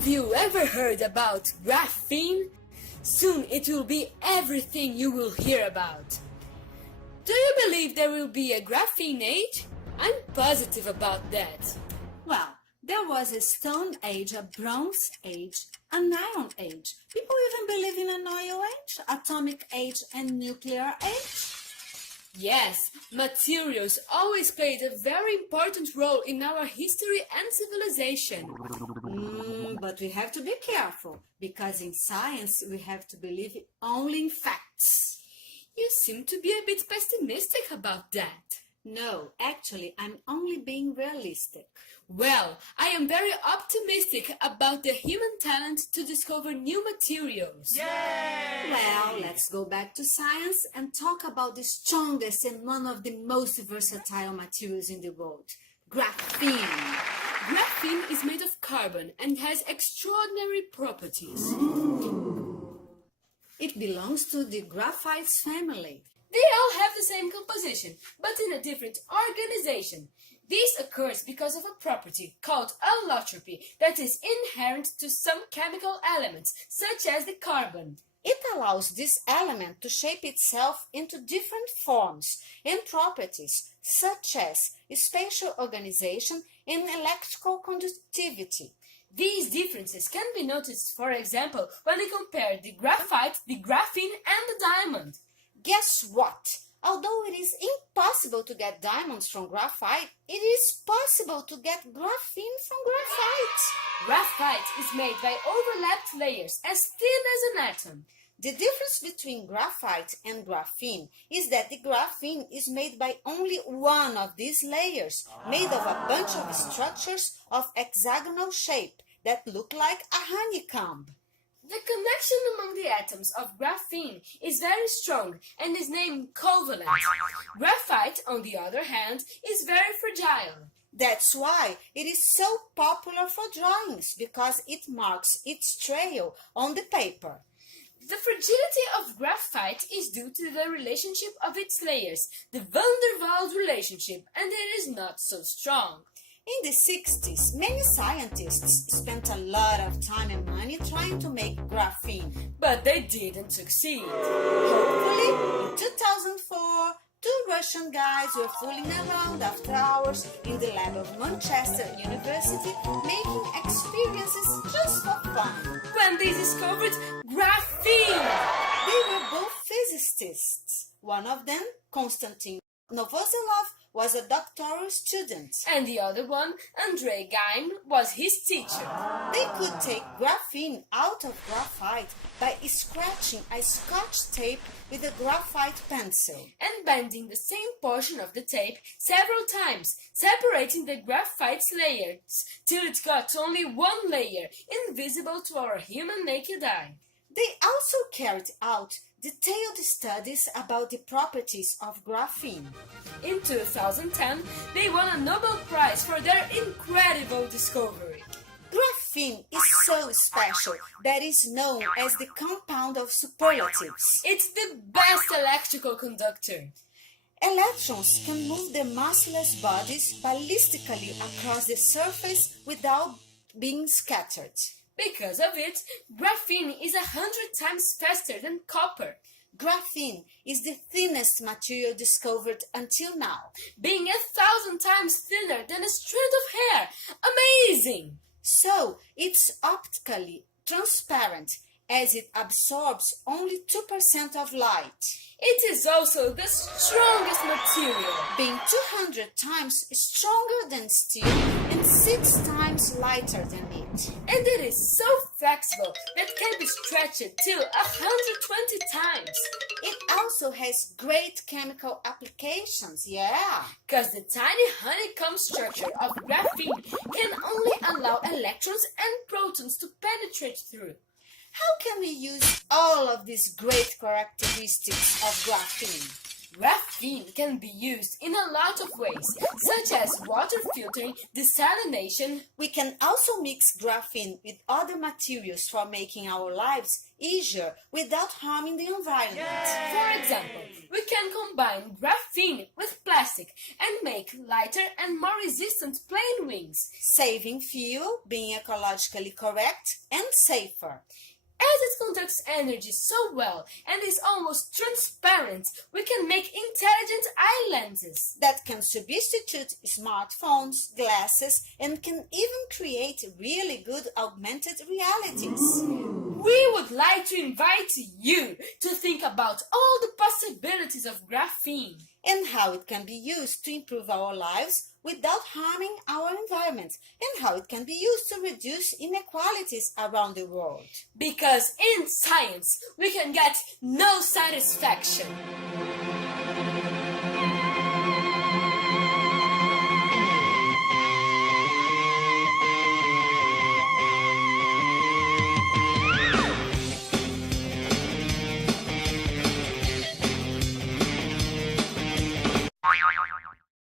Have you ever heard about graphene? Soon it will be everything you will hear about. Do you believe there will be a graphene age? I'm positive about that. Well, there was a Stone Age, a Bronze Age, an Iron Age. People even believe in an Oil Age, Atomic Age, and Nuclear Age. Yes, materials always played a very important role in our history and civilization. But we have to be careful, because in science we have to believe only in facts. You seem to be a bit pessimistic about that. No, actually, I'm only being realistic. Well, I am very optimistic about the human talent to discover new materials. Yay! Well, let's go back to science and talk about the strongest and one of the most versatile materials in the world, graphene. Graphene is made of carbon and has extraordinary properties. It belongs to the graphites family. They all have the same composition, but in a different organization. This occurs because of a property called allotropy that is inherent to some chemical elements, such as the carbon. It allows this element to shape itself into different forms and properties, such as spatial organization and electrical conductivity. These differences can be noticed, for example, when we compare the graphite, the graphene, and the diamond. Guess what? Although it is impossible to get diamonds from graphite, it is possible to get graphene from graphite. Graphite is made by overlapped layers as thin as an atom. The difference between graphite and graphene is that the graphene is made by only one of these layers, made of a bunch of structures of hexagonal shape that look like a honeycomb. The connection among the atoms of graphene is very strong and is named covalent. Graphite, on the other hand, is very fragile. That's why it is so popular for drawings, because it marks its trail on the paper. The fragility of graphite is due to the relationship of its layers, the van der Waals relationship, and it is not so strong. In the 60s, many scientists spent a lot of time and money trying to make graphene. But they didn't succeed. Hopefully, in 2004, two Russian guys were fooling around after hours in the lab of Manchester University, making experiences just for fun. When they discovered graphene! They were both physicists. One of them, Konstantin Novoselov, was a doctoral student. And the other one, Andrei Geim, was his teacher. They could take graphene out of graphite by scratching a scotch tape with a graphite pencil. And bending the same portion of the tape several times, separating the graphite layers till it got only one layer, invisible to our human naked eye. They also carried out detailed studies about the properties of graphene. In 2010, they won a Nobel Prize for their incredible discovery. Graphene is so special that it is known as the compound of superlatives. It's the best electrical conductor. Electrons can move their massless bodies ballistically across the surface without being scattered. Because of it, graphene is 100 times faster than copper. Graphene is the thinnest material discovered until now, being 1,000 times thinner than a strand of hair. Amazing! So, it's optically transparent, as it absorbs only 2% of light. It is also the strongest material, being 200 times stronger than steel and 6 times lighter than it. And it is so flexible that it can be stretched till 120 times. It also has great chemical applications, yeah. Because the tiny honeycomb structure of graphene can only allow electrons and protons to penetrate through. How can we use all of these great characteristics of graphene? Graphene can be used in a lot of ways, such as water filtering, desalination. We can also mix graphene with other materials for making our lives easier without harming the environment. For example, we can combine graphene with plastic and make lighter and more resistant plane wings, saving fuel, being ecologically correct and safer. As it conducts energy so well and is almost transparent, we can make intelligent eye lenses that can substitute smartphones, glasses, and can even create really good augmented realities. We would like to invite you to think about all the possibilities of graphene and how it can be used to improve our lives without harming our environment, and how it can be used to reduce inequalities around the world. Because in science, we can get no satisfaction.